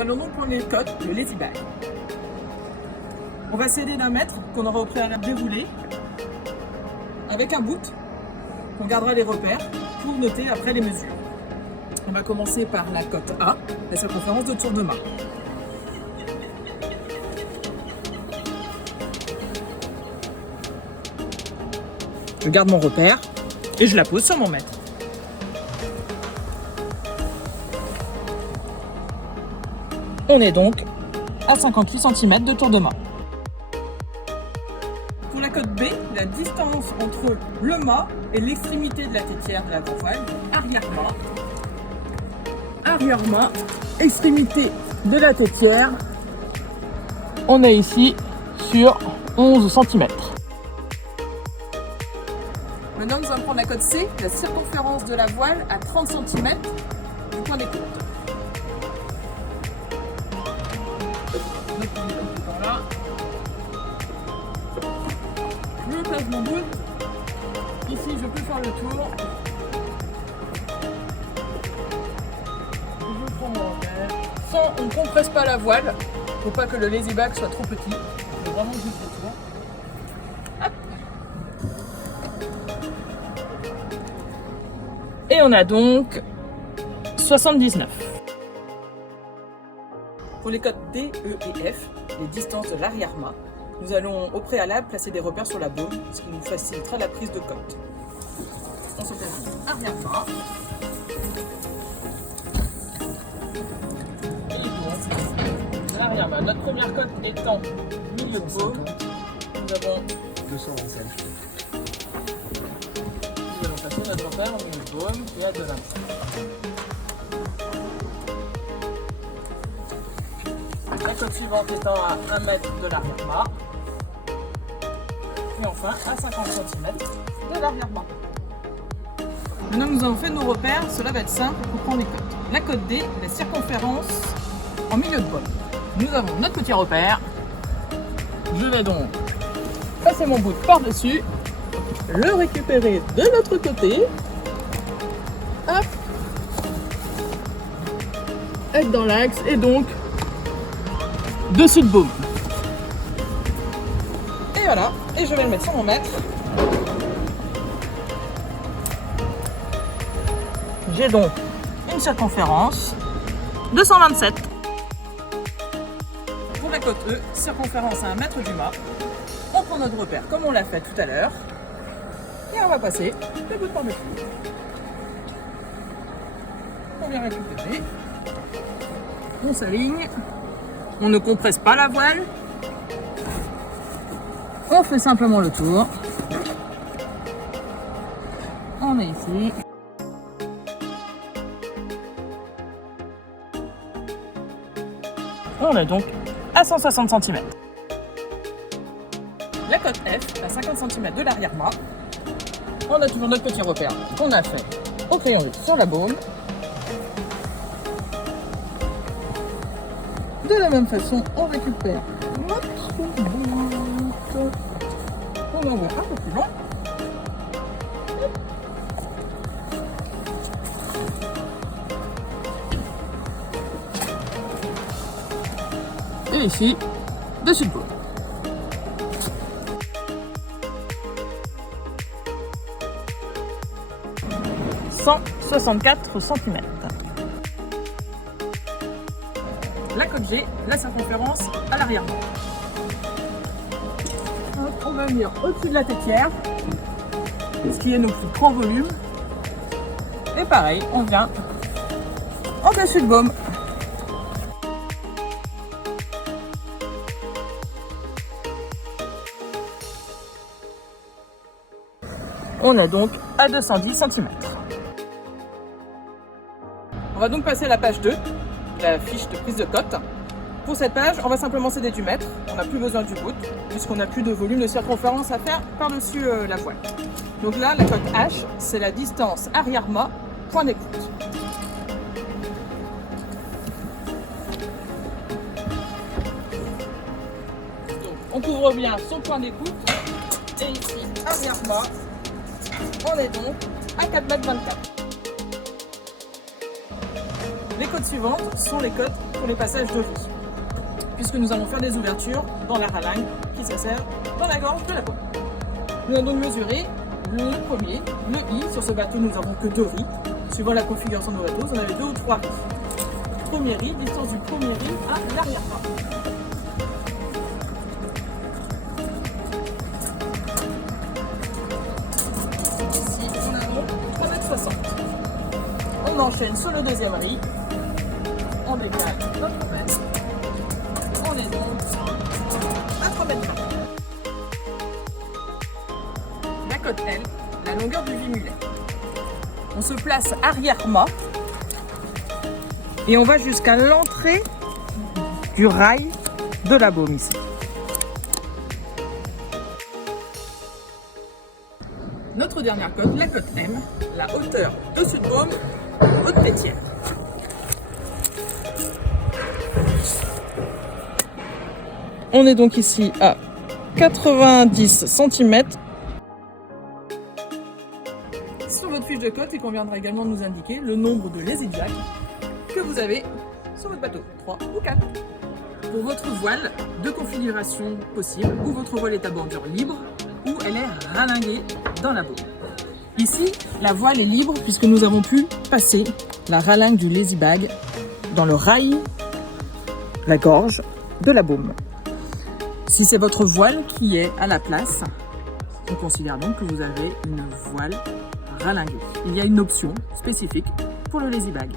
allons donc prendre les côtes de lazy bag. On va s'aider d'un mètre qu'on aura au préalable déroulé avec un bout qu'on gardera les repères pour noter après les mesures. On va commencer par la côte A, la circonférence de tour de mât. Je garde mon repère et je la pose sur mon mètre. On est donc à 58 cm de tour de mât. Pour la côte B, la distance entre le mât et l'extrémité de la tétière de la voile, arrière-mât, arrière-mât, extrémité de la tétière, on est ici sur 11 cm. Maintenant, nous allons prendre la côte C, la circonférence de la voile à 30 cm du point des côtes. Je place mon bout. Ici, je peux faire le tour. Je prends mon repère. On ne compresse pas la voile. Il ne faut pas que le lazy bag soit trop petit. Il faut vraiment juste le tour. Hop. Et on a donc 79. Pour les côtes D, E et F, les distances de l'arrière-mât, nous allons au préalable placer des repères sur la baume, ce qui nous facilitera la prise de côte. On se place arrière-mât. Et l'arrière-mât. Notre première côte étant milieu de baume, nous avons 225. Nous allons placer notre repère au milieu de baume qui est à 2,25. La côte suivante étant à 1 mètre de l'arrière-mât. Et enfin à 50 cm de l'arrière-mât. Maintenant que nous avons fait nos repères, cela va être simple pour prendre les côtes. La côte D, la circonférence en milieu de baume. Nous avons notre petit repère. Je vais donc passer mon bout par-dessus, le récupérer de l'autre côté. Hop. Être dans l'axe et donc dessus de baume. Et voilà, et je vais le mettre sur mon mètre. J'ai donc une circonférence de 127. Pour la côte E, circonférence à 1 mètre du mât. On prend notre repère comme on l'a fait tout à l'heure. Et on va passer le bout par-dessus. On vient récupérer. On s'aligne. On ne compresse pas la voile. On fait simplement le tour. On est ici. On est donc à 160 cm. La côte F, à 50 cm de l'arrière-mât. On a toujours notre petit repère qu'on a fait au crayon sur la baume. De la même façon, on récupère notre bout. On envoie un peu plus loin. Et ici, dessus de bout. « 164 cm. La côte G, la circonférence à l'arrière. On va venir au-dessus de la tétière, ce qui est notre plus grand volume. Et pareil, on vient en dessus de baume. On est donc à 210 cm. On va donc passer à la page 2. La fiche de prise de côte. Pour cette page, on va simplement s'aider du mètre. On n'a plus besoin du bout, puisqu'on n'a plus de volume de circonférence à faire par-dessus la voile. Donc là, la côte H, c'est la distance arrière-mât, point d'écoute. Donc, on couvre bien son point d'écoute. Et ici, arrière-mât, on est donc à 4,24 m. Les côtes suivantes sont les côtes pour les passages de riz, puisque nous allons faire des ouvertures dans la ralagne qui s'insère dans la gorge de la pomme. Nous allons donc mesurer le premier, le I. Sur ce bateau, nous n'avons que 2 riz. Suivant la configuration de nos bateaux, vous en avez 2 ou 3 riz. Premier riz, distance du premier riz à l'arrière-pas. Ici, nous avons 3,60 m. On enchaîne sur le deuxième riz. On décale notre mètre. On est donc à 3,20 m. La côte L, la longueur du vimulet. On se place arrière-mât et on va jusqu'à l'entrée du rail de la baume ici. Notre dernière côte, la côte M, la hauteur de cette baume, haute pétière. On est donc ici à 90 cm. Sur votre fiche de côte, il conviendra également de nous indiquer le nombre de lazy jack que vous avez sur votre bateau, 3 ou 4. Pour votre voile, 2 configurations possibles, où votre voile est à bordure libre, ou elle est ralinguée dans la baume. Ici, la voile est libre puisque nous avons pu passer la ralingue du lazy bag dans le rail, la gorge de la baume. Si c'est votre voile qui est à la place, on considère donc que vous avez une voile ralinguée. Il y a une option spécifique pour le lazy bag.